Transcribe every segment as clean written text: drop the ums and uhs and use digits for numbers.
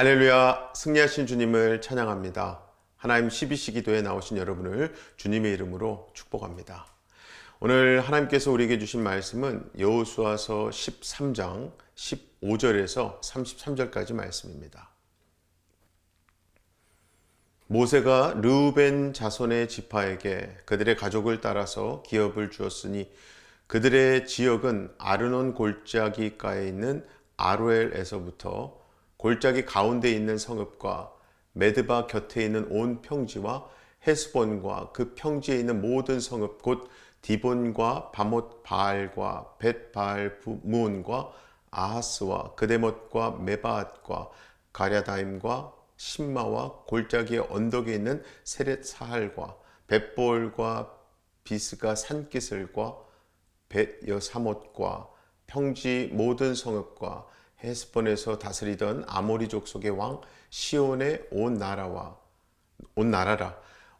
할렐루야, 승리하신 주님을 찬양합니다. 하나님 12시 기도에 나오신 여러분을 주님의 이름으로 축복합니다. 오늘 하나님께서 우리에게 주신 말씀은 여호수아서 13장 15절에서 33절까지 말씀입니다. 모세가 르우벤 자손의 지파에게 그들의 가족을 따라서 기업을 주었으니 그들의 지역은 아르논 골짜기가에 있는 아로엘에서부터 골짜기 가운데 있는 성읍과 메드바 곁에 있는 온 평지와 헤스본과 그 평지에 있는 모든 성읍 곧 디본과 바못 바알과 벳 바알 무온과 아하스와 그데못과 메바앗과 가랴다임과 신마와 골짜기의 언덕에 있는 세렛 사할과 벳볼과 비스가 산기슬과 벳 여사못과 평지 모든 성읍과 헤스본에서 다스리던 아모리 족속의 왕 시온의 온 나라라.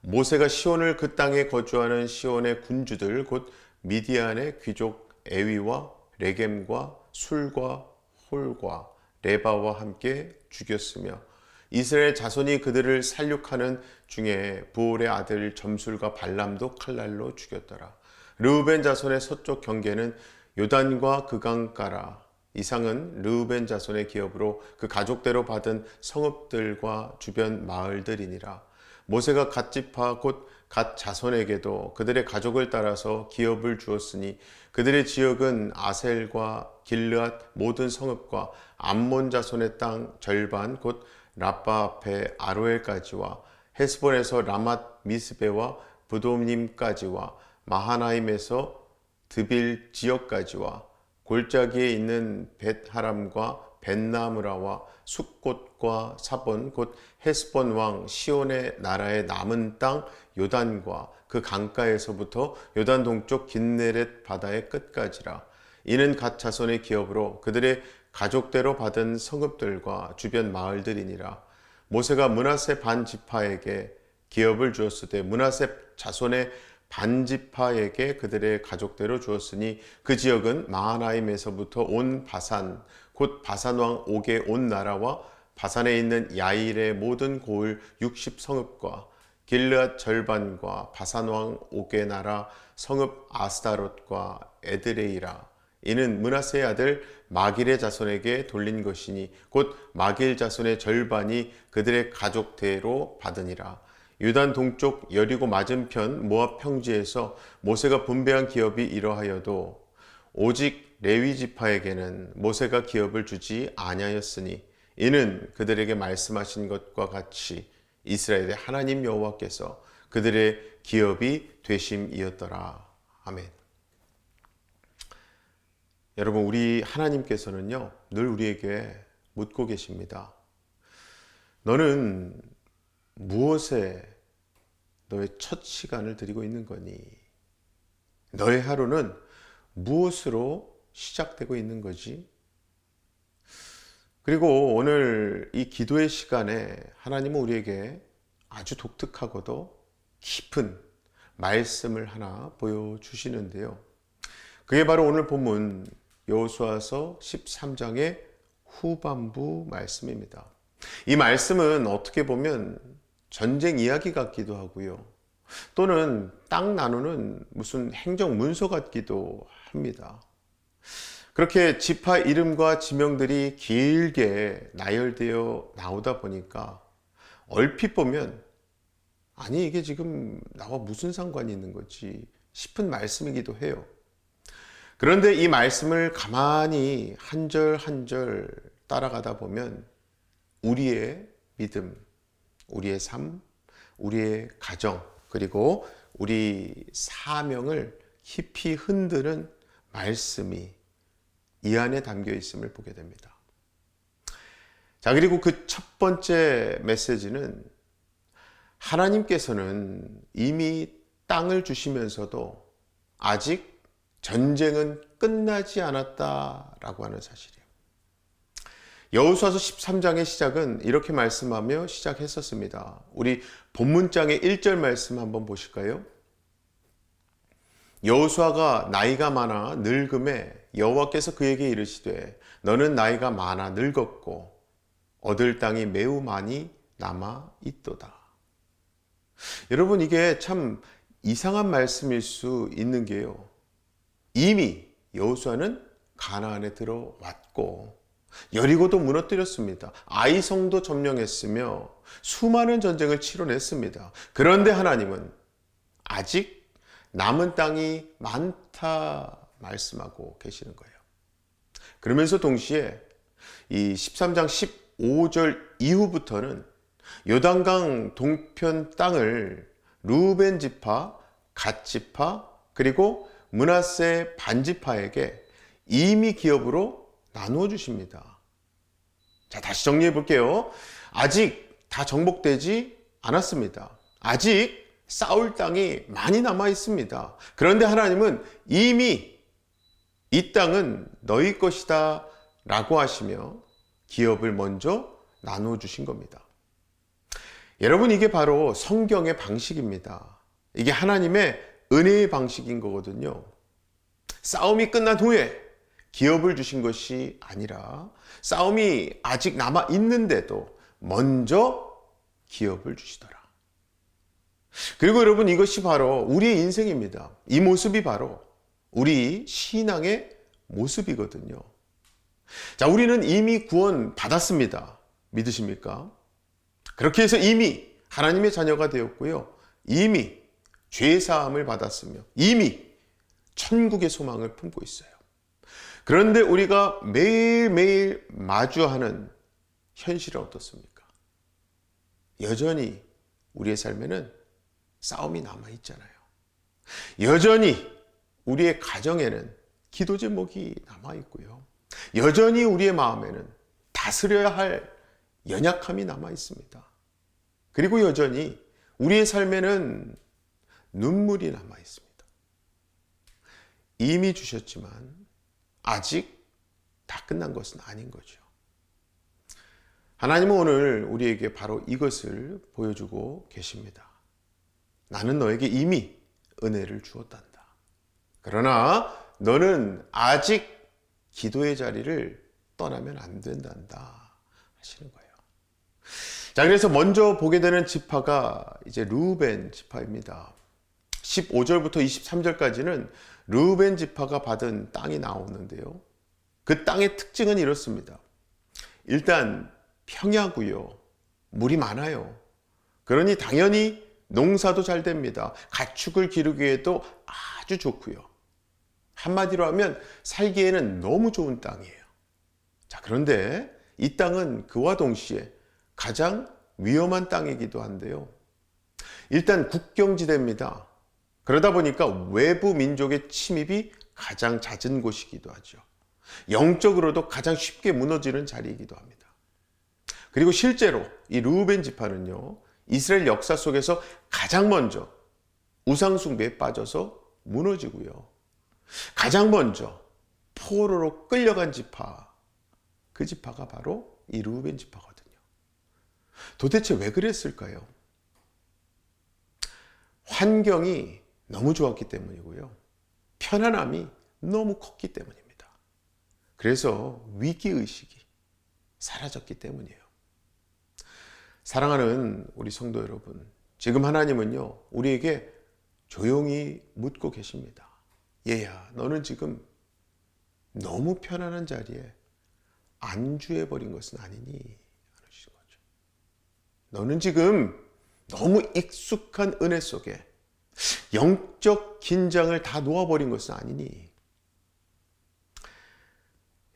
모세가 시온을 그 땅에 거주하는 시온의 군주들 곧 미디안의 귀족 에위와 레겜과 술과 홀과 레바와 함께 죽였으며 이스라엘 자손이 그들을 살육하는 중에 부올의 아들 점술과 발람도 칼날로 죽였더라. 르우벤 자손의 서쪽 경계는 요단과 그 강가라. 이상은 르우벤 자손의 기업으로 그 가족대로 받은 성읍들과 주변 마을들이니라. 모세가 갓 지파 곧 갓 자손에게도 그들의 가족을 따라서 기업을 주었으니 그들의 지역은 아셀과 길르앗 모든 성읍과 암몬 자손의 땅 절반 곧 라빠 앞에 아로엘까지와 헤스본에서 라맛 미스베와 부돔님까지와 마하나임에서 드빌 지역까지와 골짜기에 있는 벳하람과 벳나무라와 숫곳과 사본 곧 헤스본 왕 시온의 나라의 남은 땅 요단과 그 강가에서부터 요단 동쪽 긴네렛 바다의 끝까지라. 이는 갓 자손의 기업으로 그들의 가족대로 받은 성읍들과 주변 마을들이니라. 모세가 므낫세 반 지파에게 기업을 주었으되 므낫세 자손의 반지파에게 그들의 가족대로 주었으니 그 지역은 마하나임에서부터 온 바산 곧 바산왕 옥의 온 나라와 바산에 있는 야일의 모든 고을 60성읍과 길르앗 절반과 바산왕 옥의 나라 성읍 아스다롯과 에드레이라. 이는 므낫세의 아들 마길의 자손에게 돌린 것이니 곧 마길 자손의 절반이 그들의 가족대로 받으니라. 유단 동쪽 여리고 맞은편 모압 평지에서 모세가 분배한 기업이 이러하여도 오직 레위 지파에게는 모세가 기업을 주지 아니하였으니 이는 그들에게 말씀하신 것과 같이 이스라엘의 하나님 여호와께서 그들의 기업이 되심이었더라. 아멘. 여러분, 우리 하나님께서는요 늘 우리에게 묻고 계십니다. 너는 무엇에 너의 첫 시간을 드리고 있는 거니? 너의 하루는 무엇으로 시작되고 있는 거지? 그리고 오늘 이 기도의 시간에 하나님은 우리에게 아주 독특하고도 깊은 말씀을 하나 보여주시는데요. 그게 바로 오늘 본문 여호수아서 13장의 후반부 말씀입니다. 이 말씀은 어떻게 보면 전쟁 이야기 같기도 하고요. 또는 땅 나누는 무슨 행정 문서 같기도 합니다. 그렇게 지파 이름과 지명들이 길게 나열되어 나오다 보니까 얼핏 보면 아니 이게 지금 나와 무슨 상관이 있는 거지 싶은 말씀이기도 해요. 그런데 이 말씀을 가만히 한 절 한 절 따라가다 보면 우리의 믿음, 우리의 삶, 우리의 가정, 그리고 우리 사명을 깊이 흔드는 말씀이 이 안에 담겨 있음을 보게 됩니다. 자, 그리고 그 첫 번째 메시지는 하나님께서는 이미 땅을 주시면서도 아직 전쟁은 끝나지 않았다라고 하는 사실이에요. 여호수아서 13장의 시작은 이렇게 말씀하며 시작했었습니다. 우리 본문장의 1절 말씀 한번 보실까요? 여호수아가 나이가 많아 늙음에 여호와께서 그에게 이르시되 너는 나이가 많아 늙었고 얻을 땅이 매우 많이 남아 있도다. 여러분, 이게 참 이상한 말씀일 수 있는 게요. 이미 여호수아는 가나안에 들어왔고 여리고도 무너뜨렸습니다. 아이성도 점령했으며 수많은 전쟁을 치러냈습니다. 그런데 하나님은 아직 남은 땅이 많다 말씀하고 계시는 거예요. 그러면서 동시에 이 13장 15절 이후부터는 요단강 동편 땅을 루벤 지파, 갓 지파, 그리고 므낫세 반지파에게 임의 기업으로 나누어 주십니다. 자, 다시 정리해 볼게요. 아직 다 정복되지 않았습니다. 아직 싸울 땅이 많이 남아 있습니다. 그런데 하나님은 이미 이 땅은 너희 것이다 라고 하시며 기업을 먼저 나누어 주신 겁니다. 여러분, 이게 바로 성경의 방식입니다. 이게 하나님의 은혜의 방식인 거거든요. 싸움이 끝난 후에 기업을 주신 것이 아니라 싸움이 아직 남아 있는데도 먼저 기업을 주시더라. 그리고 여러분, 이것이 바로 우리의 인생입니다. 이 모습이 바로 우리 신앙의 모습이거든요. 자, 우리는 이미 구원 받았습니다. 믿으십니까? 그렇게 해서 이미 하나님의 자녀가 되었고요. 이미 죄사함을 받았으며 이미 천국의 소망을 품고 있어요. 그런데 우리가 매일매일 마주하는 현실은 어떻습니까? 여전히 우리의 삶에는 싸움이 남아있잖아요. 여전히 우리의 가정에는 기도 제목이 남아있고요. 여전히 우리의 마음에는 다스려야 할 연약함이 남아있습니다. 그리고 여전히 우리의 삶에는 눈물이 남아있습니다. 이미 주셨지만 아직 다 끝난 것은 아닌 거죠. 하나님은 오늘 우리에게 바로 이것을 보여주고 계십니다. 나는 너에게 이미 은혜를 주었단다. 그러나 너는 아직 기도의 자리를 떠나면 안 된단다 하시는 거예요. 자, 그래서 먼저 보게 되는 지파가 이제 루벤 지파입니다. 15절부터 23절까지는 루벤 지파가 받은 땅이 나오는데요. 그 땅의 특징은 이렇습니다. 일단 평야고요. 물이 많아요. 그러니 당연히 농사도 잘 됩니다. 가축을 기르기에도 아주 좋고요. 한마디로 하면 살기에는 너무 좋은 땅이에요. 자, 그런데 이 땅은 그와 동시에 가장 위험한 땅이기도 한데요. 일단 국경지대입니다. 그러다 보니까 외부 민족의 침입이 가장 잦은 곳이기도 하죠. 영적으로도 가장 쉽게 무너지는 자리이기도 합니다. 그리고 실제로 이 르우벤 지파는요, 이스라엘 역사 속에서 가장 먼저 우상숭배에 빠져서 무너지고요. 가장 먼저 포로로 끌려간 지파, 그 지파가 바로 이 르우벤 지파거든요. 도대체 왜 그랬을까요? 환경이 너무 좋았기 때문이고요. 편안함이 너무 컸기 때문입니다. 그래서 위기의식이 사라졌기 때문이에요. 사랑하는 우리 성도 여러분, 지금 하나님은요, 우리에게 조용히 묻고 계십니다. 얘야, 너는 지금 너무 편안한 자리에 안주해버린 것은 아니니? 하시는 거죠. 너는 지금 너무 익숙한 은혜 속에 영적 긴장을 다 놓아버린 것은 아니니?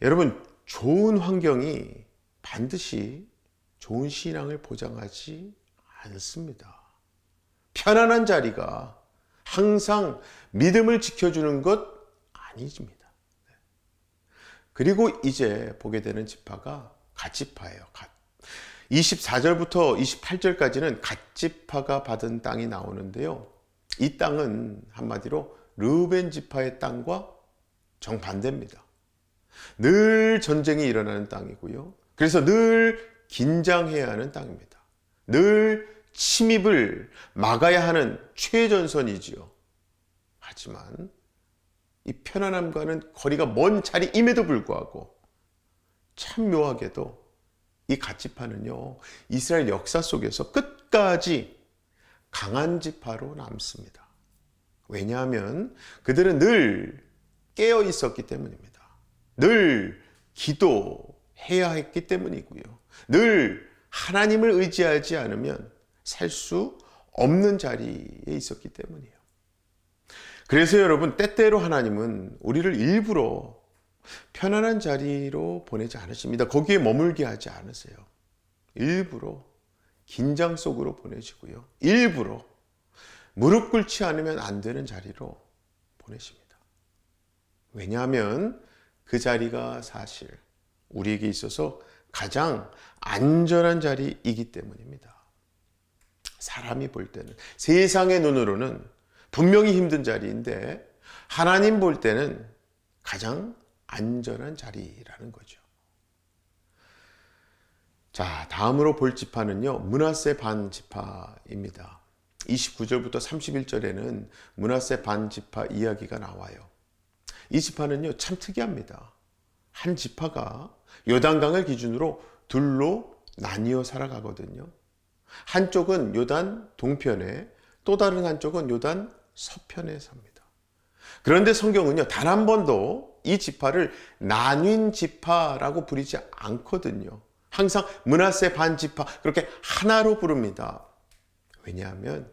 여러분, 좋은 환경이 반드시 좋은 신앙을 보장하지 않습니다. 편안한 자리가 항상 믿음을 지켜주는 것 아니십니다. 그리고 이제 보게 되는 지파가 갓지파예요. 24절부터 28절까지는 갓지파가 받은 땅이 나오는데요. 이 땅은 한마디로 르우벤 지파의 땅과 정반대입니다. 늘 전쟁이 일어나는 땅이고요. 그래서 늘 긴장해야 하는 땅입니다. 늘 침입을 막아야 하는 최전선이지요. 하지만 이 편안함과는 거리가 먼 자리임에도 불구하고 참 묘하게도 이 갓지파는요, 이스라엘 역사 속에서 끝까지 강한 지파로 남습니다. 왜냐하면 그들은 늘 깨어 있었기 때문입니다. 늘 기도해야 했기 때문이고요. 늘 하나님을 의지하지 않으면 살 수 없는 자리에 있었기 때문이에요. 그래서 여러분, 때때로 하나님은 우리를 일부러 편안한 자리로 보내지 않으십니다. 거기에 머물게 하지 않으세요. 일부러 긴장 속으로 보내시고요. 일부러 무릎 꿇지 않으면 안 되는 자리로 보내십니다. 왜냐하면 그 자리가 사실 우리에게 있어서 가장 안전한 자리이기 때문입니다. 사람이 볼 때는, 세상의 눈으로는 분명히 힘든 자리인데 하나님 볼 때는 가장 안전한 자리라는 거죠. 자, 다음으로 볼 지파는요, 므낫세 반 지파입니다. 29절부터 31절에는 므낫세 반 지파 이야기가 나와요. 이 지파는요, 참 특이합니다. 한 지파가 요단강을 기준으로 둘로 나뉘어 살아가거든요. 한쪽은 요단 동편에, 또 다른 한쪽은 요단 서편에 삽니다. 그런데 성경은요, 단 한 번도 이 지파를 나뉜 지파라고 부르지 않거든요. 항상 므낫세 반 지파, 그렇게 하나로 부릅니다. 왜냐하면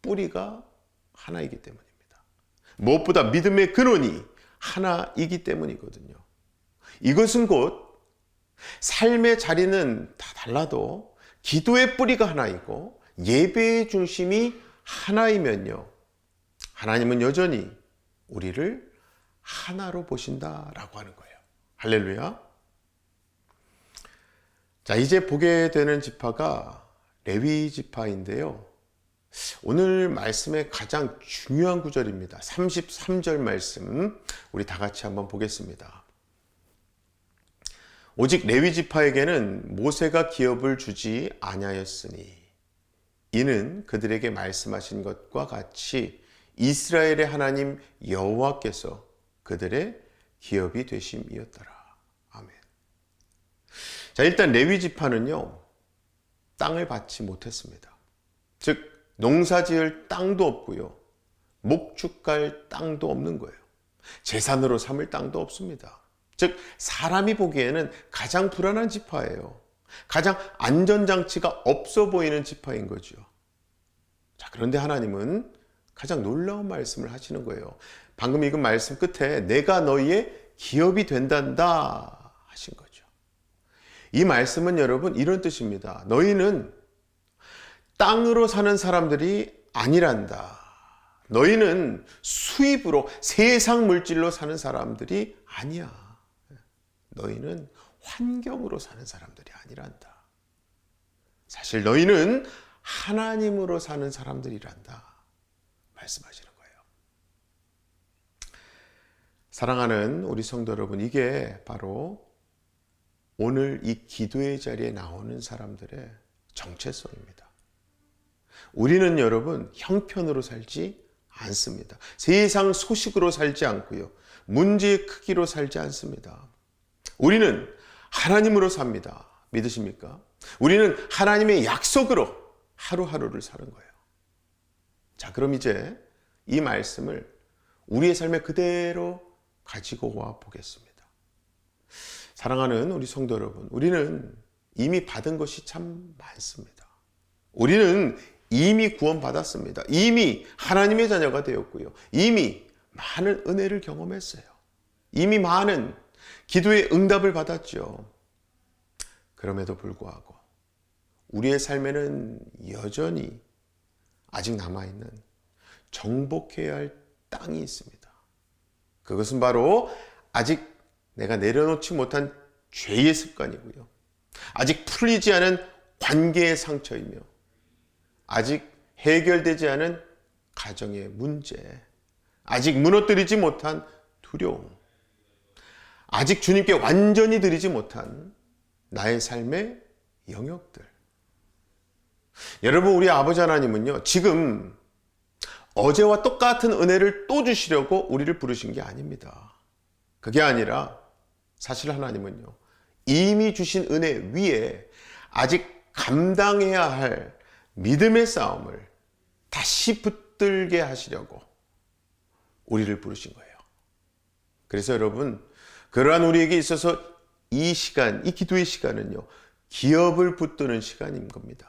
뿌리가 하나이기 때문입니다. 무엇보다 믿음의 근원이 하나이기 때문이거든요. 이것은 곧 삶의 자리는 다 달라도 기도의 뿌리가 하나이고 예배의 중심이 하나이면요, 하나님은 여전히 우리를 하나로 보신다라고 하는 거예요. 할렐루야. 자, 이제 보게 되는 지파가 레위 지파인데요. 오늘 말씀의 가장 중요한 구절입니다. 33절 말씀 우리 다 같이 한번 보겠습니다. 오직 레위 지파에게는 모세가 기업을 주지 아니하였으니 이는 그들에게 말씀하신 것과 같이 이스라엘의 하나님 여호와께서 그들의 기업이 되심이었더라. 아멘. 자, 일단 레위 지파는요, 땅을 받지 못했습니다. 즉 농사 지을 땅도 없고요, 목축할 땅도 없는 거예요. 재산으로 삼을 땅도 없습니다. 즉 사람이 보기에는 가장 불안한 지파예요. 가장 안전장치가 없어 보이는 지파인 거죠. 자, 그런데 하나님은 가장 놀라운 말씀을 하시는 거예요. 방금 읽은 말씀 끝에 내가 너희의 기업이 된단다 하신 거죠. 이 말씀은 여러분 이런 뜻입니다. 너희는 땅으로 사는 사람들이 아니란다. 너희는 수입으로, 세상 물질로 사는 사람들이 아니야. 너희는 환경으로 사는 사람들이 아니란다. 사실 너희는 하나님으로 사는 사람들이란다 말씀하시는 거예요. 사랑하는 우리 성도 여러분, 이게 바로 오늘 이 기도의 자리에 나오는 사람들의 정체성입니다. 우리는 여러분 형편으로 살지 않습니다. 세상 소식으로 살지 않고요, 문제의 크기로 살지 않습니다. 우리는 하나님으로 삽니다. 믿으십니까? 우리는 하나님의 약속으로 하루하루를 사는 거예요. 자, 그럼 이제 이 말씀을 우리의 삶에 그대로 가지고 와 보겠습니다. 사랑하는 우리 성도 여러분, 우리는 이미 받은 것이 참 많습니다. 우리는 이미 구원받았습니다. 이미 하나님의 자녀가 되었고요, 이미 많은 은혜를 경험했어요. 이미 많은 기도의 응답을 받았죠. 그럼에도 불구하고 우리의 삶에는 여전히 아직 남아있는 정복해야 할 땅이 있습니다. 그것은 바로 아직 내가 내려놓지 못한 죄의 습관이고요, 아직 풀리지 않은 관계의 상처이며, 아직 해결되지 않은 가정의 문제, 아직 무너뜨리지 못한 두려움, 아직 주님께 완전히 드리지 못한 나의 삶의 영역들. 여러분, 우리 아버지 하나님은요, 지금 어제와 똑같은 은혜를 또 주시려고 우리를 부르신 게 아닙니다. 그게 아니라 사실 하나님은요, 이미 주신 은혜 위에 아직 감당해야 할 믿음의 싸움을 다시 붙들게 하시려고 우리를 부르신 거예요. 그래서 여러분, 그러한 우리에게 있어서 이 시간, 이 기도의 시간은요, 기업을 붙드는 시간인 겁니다.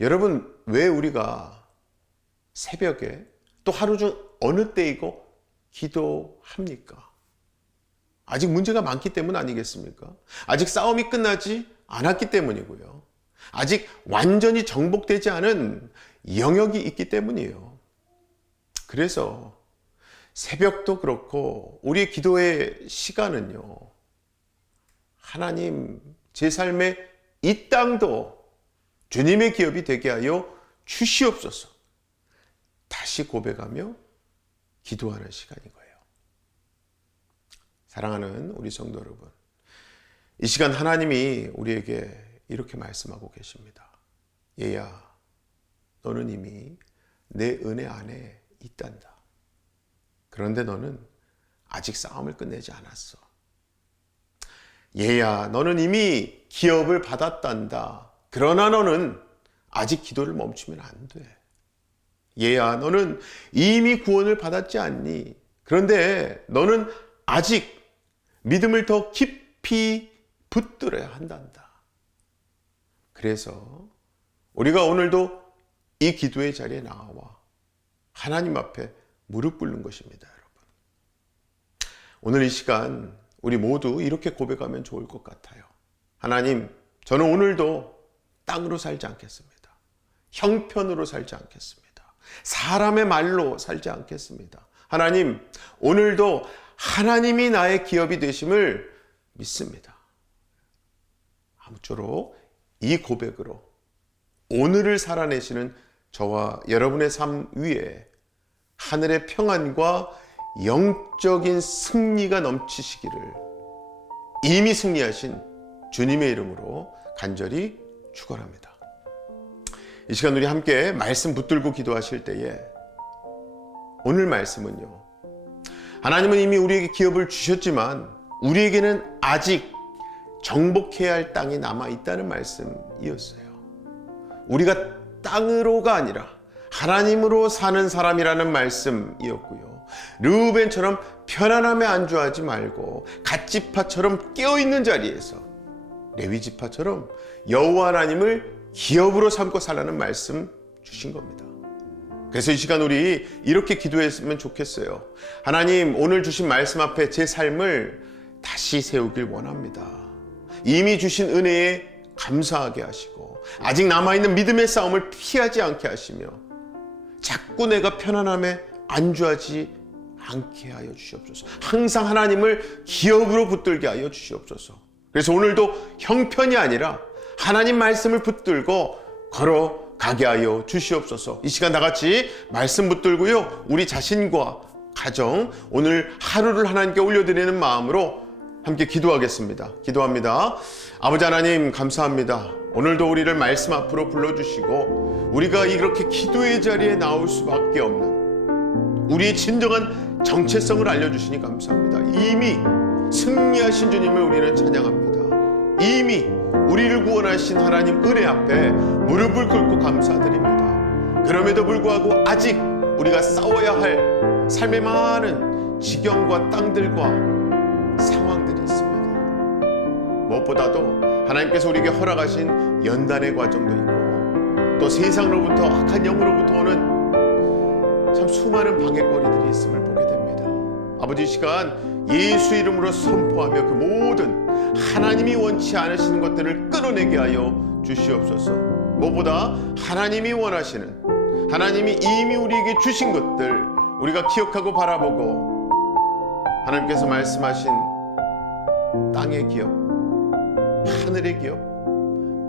여러분, 왜 우리가 새벽에 또 하루 중 어느 때이고 기도합니까? 아직 문제가 많기 때문 아니겠습니까? 아직 싸움이 끝나지 않았기 때문이고요. 아직 완전히 정복되지 않은 영역이 있기 때문이에요. 그래서 새벽도 그렇고 우리의 기도의 시간은요, 하나님, 제 삶의 이 땅도 주님의 기업이 되게 하여 주시옵소서, 다시 고백하며 기도하는 시간인 거예요. 사랑하는 우리 성도 여러분, 이 시간 하나님이 우리에게 이렇게 말씀하고 계십니다. 얘야, 너는 이미 내 은혜 안에 있단다. 그런데 너는 아직 싸움을 끝내지 않았어. 얘야, 너는 이미 기업을 받았단다. 그러나 너는 아직 기도를 멈추면 안 돼. 얘야, 너는 이미 구원을 받았지 않니? 그런데 너는 아직 믿음을 더 깊이 붙들어야 한단다. 그래서 우리가 오늘도 이 기도의 자리에 나와 하나님 앞에 무릎 꿇는 것입니다, 여러분. 오늘 이 시간 우리 모두 이렇게 고백하면 좋을 것 같아요. 하나님, 저는 오늘도 땅으로 살지 않겠습니다. 형편으로 살지 않겠습니다. 사람의 말로 살지 않겠습니다. 하나님, 오늘도 하나님이 나의 기업이 되심을 믿습니다. 아무쪼록 이 고백으로 오늘을 살아내시는 저와 여러분의 삶 위에 하늘의 평안과 영적인 승리가 넘치시기를 이미 승리하신 주님의 이름으로 간절히 축원합니다. 이 시간 우리 함께 말씀 붙들고 기도하실 때에 오늘 말씀은요, 하나님은 이미 우리에게 기업을 주셨지만 우리에게는 아직 정복해야 할 땅이 남아있다는 말씀이었어요. 우리가 땅으로가 아니라 하나님으로 사는 사람이라는 말씀이었고요. 르우벤처럼 편안함에 안주하지 말고 갓지파처럼 깨어있는 자리에서 레위지파처럼 여호와 하나님을 기업으로 삼고 살라는 말씀 주신 겁니다. 그래서 이 시간 우리 이렇게 기도했으면 좋겠어요. 하나님, 오늘 주신 말씀 앞에 제 삶을 다시 세우길 원합니다. 이미 주신 은혜에 감사하게 하시고 아직 남아있는 믿음의 싸움을 피하지 않게 하시며 자꾸 내가 편안함에 안주하지 않게 하여 주시옵소서. 항상 하나님을 기업으로 붙들게 하여 주시옵소서. 그래서 오늘도 형편이 아니라 하나님 말씀을 붙들고 걸어가게 하여 주시옵소서. 이 시간 다 같이 말씀 붙들고요, 우리 자신과 가정, 오늘 하루를 하나님께 올려드리는 마음으로 함께 기도하겠습니다. 기도합니다. 아버지 하나님, 감사합니다. 오늘도 우리를 말씀 앞으로 불러주시고 우리가 이렇게 기도의 자리에 나올 수밖에 없는 우리의 진정한 정체성을 알려주시니 감사합니다. 이미 승리하신 주님을 우리는 찬양합니다. 이미 우리를 구원하신 하나님 은혜 앞에 무릎을 꿇고 감사드립니다. 그럼에도 불구하고 아직 우리가 싸워야 할 삶의 많은 지경과 땅들과 상황들이 있습니다. 무엇보다도 하나님께서 우리에게 허락하신 연단의 과정도 있고 또 세상으로부터 악한 영으로부터 오는 참 수많은 방해거리들이 있음을 보게 됩니다. 아버지, 이 시간 예수 이름으로 선포하며 그 모든 하나님이 원치 않으시는 것들을 끊어내게 하여 주시옵소서. 무엇보다 하나님이 원하시는, 하나님이 이미 우리에게 주신 것들 우리가 기억하고 바라보고 하나님께서 말씀하신 땅의 기업, 하늘의 기업,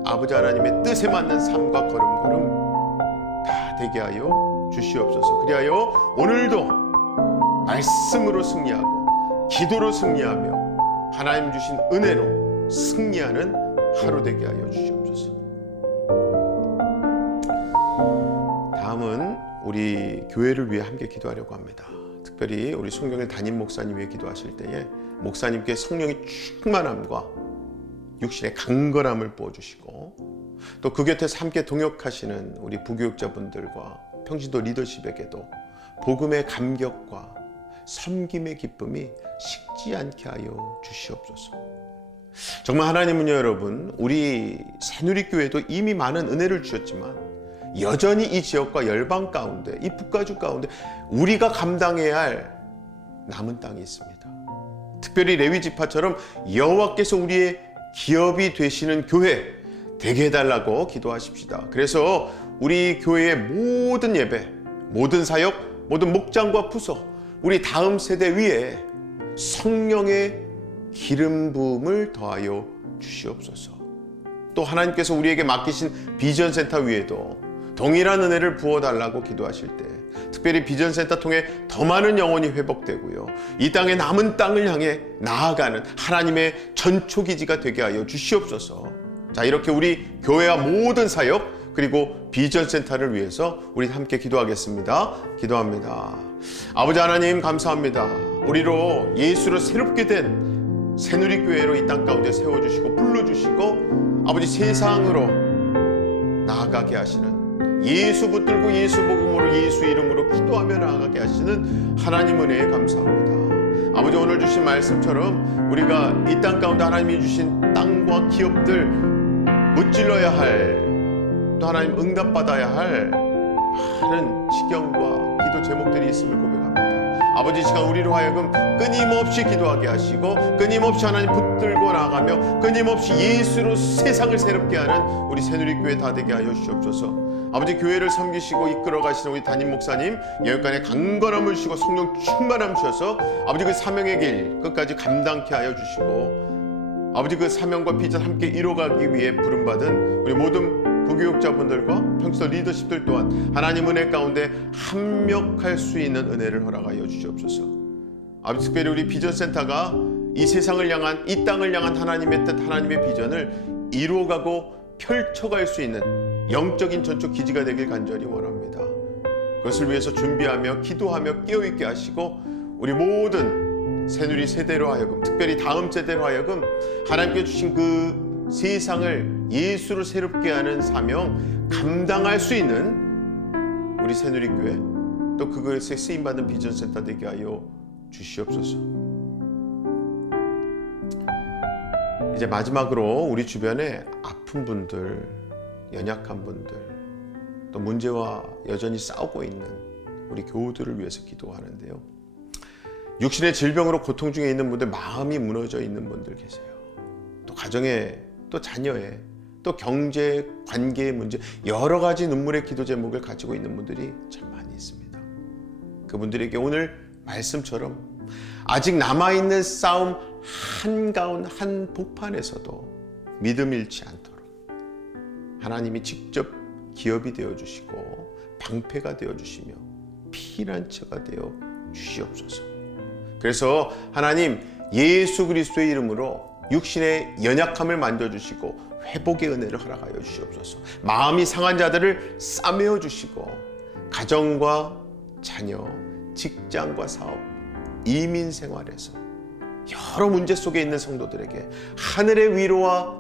아버지 하나님의 뜻에 맞는 삶과 걸음걸음 다 되게 하여 주시옵소서. 그리하여 오늘도 말씀으로 승리하고 기도로 승리하며 하나님 주신 은혜로 승리하는 하루 되게 하여 주시옵소서. 다음은 우리 교회를 위해 함께 기도하려고 합니다. 특별히 우리 송경일 담임 목사님 위해 기도하실 때에 목사님께 성령의 충만함과 육신의 강건함을 부어주시고 또 그 곁에서 함께 동역하시는 우리 부교육자분들과 평신도 리더십에게도 복음의 감격과 섬김의 기쁨이 식지 않게 하여 주시옵소서. 정말 하나님은요, 여러분, 우리 새누리교회도 이미 많은 은혜를 주셨지만 여전히 이 지역과 열방 가운데, 이 북가주 가운데 우리가 감당해야 할 남은 땅이 있습니다. 특별히 레위 지파처럼 여호와께서 우리의 기업이 되시는 교회 되게 해달라고 기도하십시다. 그래서 우리 교회의 모든 예배, 모든 사역, 모든 목장과 부서, 우리 다음 세대 위에 성령의 기름 부음을 더하여 주시옵소서. 또 하나님께서 우리에게 맡기신 비전센터 위에도 동일한 은혜를 부어달라고 기도하실 때 특별히 비전센터 통해 더 많은 영혼이 회복되고요, 이 땅의 남은 땅을 향해 나아가는 하나님의 전초기지가 되게 하여 주시옵소서. 자, 이렇게 우리 교회와 모든 사역 그리고 비전센터를 위해서 우리 함께 기도하겠습니다. 기도합니다. 아버지 하나님 감사합니다. 우리로 예수로 새롭게 된 새누리교회로 이 땅 가운데 세워주시고 불러주시고 아버지 세상으로 나아가게 하시는, 예수 붙들고 예수 복음으로 예수 이름으로 기도하며 나아가게 하시는 하나님 은혜에 감사합니다. 아버지 오늘 주신 말씀처럼 우리가 이 땅 가운데 하나님이 주신 땅과 기업들 무찔러야 할, 또 하나님 응답받아야 할 많은 지경과 기도 제목들이 있음을 고백합니다. 아버지 이 시간 우리로 하여금 끊임없이 기도하게 하시고 끊임없이 하나님 붙들고 나아가며 끊임없이 예수로 세상을 새롭게 하는 우리 새누리교회 다 되게 하여 주시옵소서. 아버지 교회를 섬기시고 이끌어 가시는 우리 담임 목사님 여기까지 강건함을 주시고 성령 충만함 주셔서 아버지 그 사명의 길 끝까지 감당케 하여 주시고 아버지 그 사명과 비전 함께 이뤄가기 위해 부름받은 우리 모든 부교육자분들과 평소 리더십들 또한 하나님 은혜 가운데 합력할 수 있는 은혜를 허락하여 주시옵소서. 아버지 특별히 우리 비전센터가 이 세상을 향한, 이 땅을 향한 하나님의 뜻, 하나님의 비전을 이루어가고 펼쳐갈 수 있는 영적인 전초 기지가 되길 간절히 원합니다. 그것을 위해서 준비하며 기도하며 깨어있게 하시고 우리 모든 새누리 세대로 하여금, 특별히 다음 세대로 하여금 하나님께 주신 그 세상을 예수로 새롭게 하는 사명 감당할 수 있는 우리 새누리교회, 또 그것에 쓰임받는 비전센터 되게 하여 주시옵소서. 이제 마지막으로 우리 주변에 아픈 분들, 연약한 분들, 또 문제와 여전히 싸우고 있는 우리 교우들을 위해서 기도하는데요, 육신의 질병으로 고통 중에 있는 분들, 마음이 무너져 있는 분들 계세요. 또 가정에, 또 자녀에, 또 경제, 관계의 문제, 여러 가지 눈물의 기도 제목을 가지고 있는 분들이 참 많이 있습니다. 그분들에게 오늘 말씀처럼 아직 남아있는 싸움 한가운 한복판에서도 믿음 잃지 않도록 하나님이 직접 기업이 되어주시고 방패가 되어주시며 피난처가 되어 주시옵소서. 그래서 하나님 예수 그리스도의 이름으로 육신의 연약함을 만져주시고 회복의 은혜를 허락하여 주시옵소서. 마음이 상한 자들을 싸매어 주시고 가정과 자녀, 직장과 사업, 이민 생활에서 여러 문제 속에 있는 성도들에게 하늘의 위로와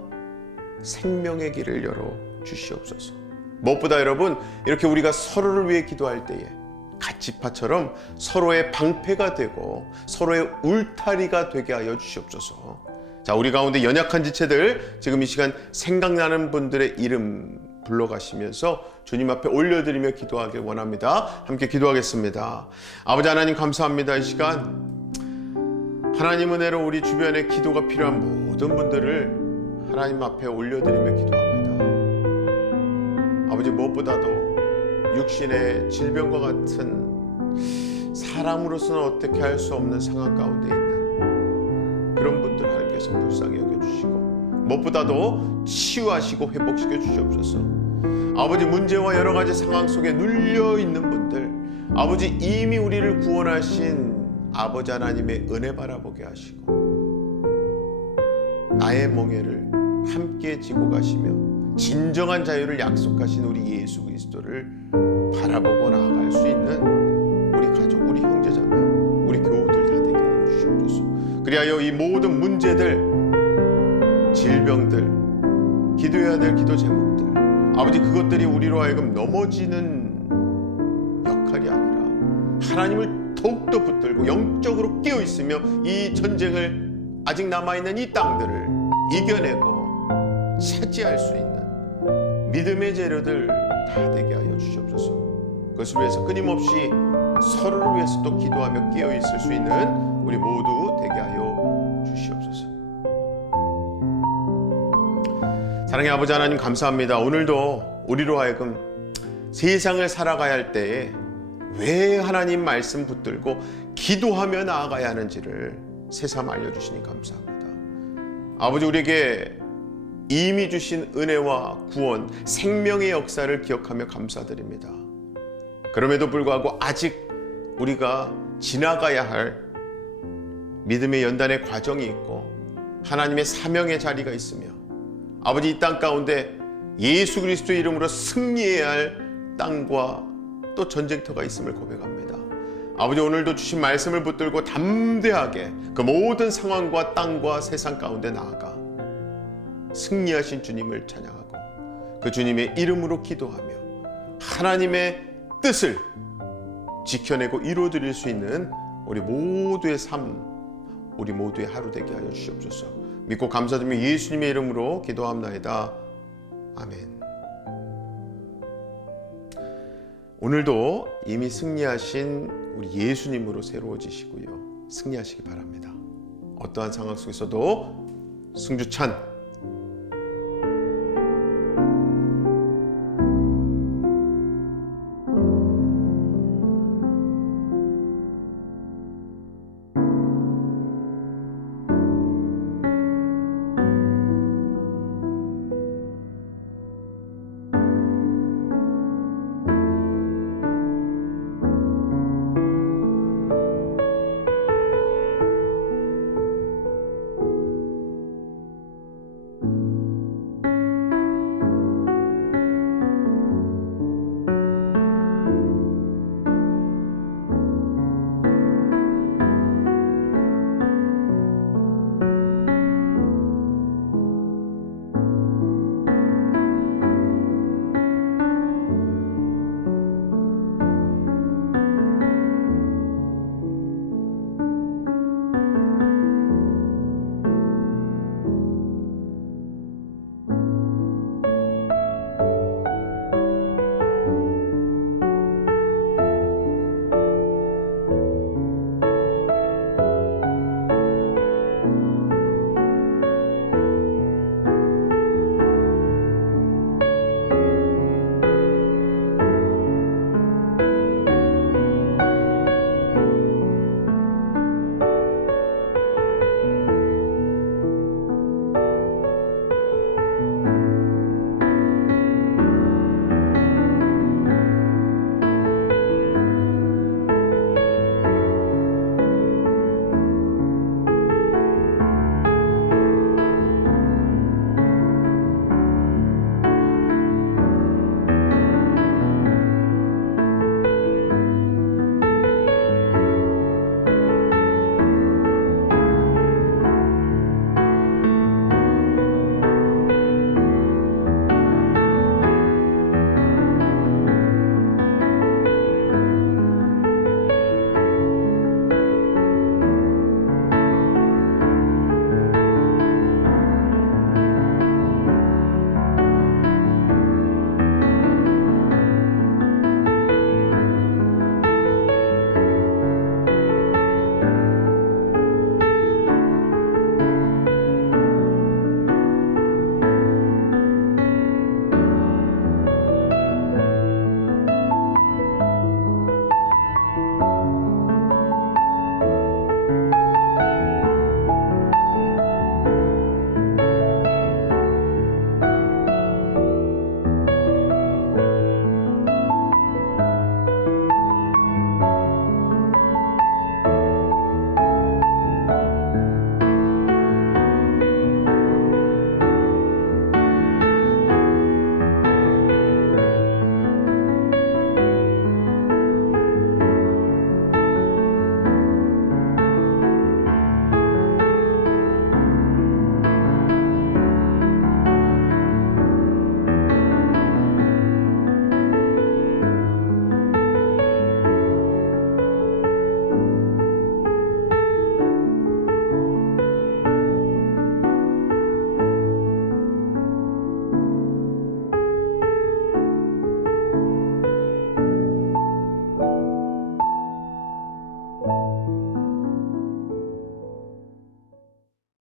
생명의 길을 열어 주시옵소서. 무엇보다 여러분, 이렇게 우리가 서로를 위해 기도할 때에 갓지파처럼 서로의 방패가 되고 서로의 울타리가 되게 하여 주시옵소서. 자, 우리 가운데 연약한 지체들 지금 이 시간 생각나는 분들의 이름 불러가시면서 주님 앞에 올려드리며 기도하길 원합니다. 함께 기도하겠습니다. 아버지 하나님 감사합니다. 이 시간 하나님 은혜로 우리 주변에 기도가 필요한 모든 분들을 하나님 앞에 올려드리며 기도합니다. 아버지 무엇보다도 육신의 질병과 같은 사람으로서는 어떻게 할 수 없는 상황 가운데 있는 그런 분들 하나님께서 불쌍히 여겨주시고 무엇보다도 치유하시고 회복시켜 주시옵소서. 아버지 문제와 여러 가지 상황 속에 눌려있는 분들, 아버지 이미 우리를 구원하신 아버지 하나님의 은혜 바라보게 하시고 나의 멍에를 함께 지고 가시며 진정한 자유를 약속하신 우리 예수 그리스도를 바라보고 나아갈 수 있는 우리 가족, 우리 형제자매, 우리 교우들 다 되게 하여 주시옵소서. 그리하여 이 모든 문제들, 질병들, 기도해야 될 기도 제목들, 아버지 그것들이 우리로 하여금 넘어지는 역할이 아니라 하나님을 더욱더 붙들고 영적으로 깨어있으며 이 전쟁을 아직 남아있는 이 땅들을 이겨내고 차지할 수 있는 믿음의 재료들 다 되게 하여 주시옵소서. 그것을 위해서 끊임없이 서로를 위해서 또 기도하며 깨어있을 수 있는 우리 모두 되게 하여 주시옵소서. 사랑의 아버지 하나님 감사합니다. 오늘도 우리로 하여금 세상을 살아가야 할 때에 왜 하나님 말씀 붙들고 기도하며 나아가야 하는지를 새삼 알려주시니 감사합니다. 아버지 우리에게 이미 주신 은혜와 구원, 생명의 역사를 기억하며 감사드립니다. 그럼에도 불구하고 아직 우리가 지나가야 할 믿음의 연단의 과정이 있고 하나님의 사명의 자리가 있으며 아버지 이 땅 가운데 예수 그리스도의 이름으로 승리해야 할 땅과 또 전쟁터가 있음을 고백합니다. 아버지 오늘도 주신 말씀을 붙들고 담대하게 그 모든 상황과 땅과 세상 가운데 나아가 승리하신 주님을 찬양하고 그 주님의 이름으로 기도하며 하나님의 뜻을 지켜내고 이루어드릴 수 있는 우리 모두의 삶, 우리 모두의 하루 되게 하여 주시옵소서. 믿고 감사드리며 예수님의 이름으로 기도합나이다. 아멘. 오늘도 이미 승리하신 우리 예수님으로 새로워지시고요. 승리하시기 바랍니다. 어떠한 상황 속에서도 승주찬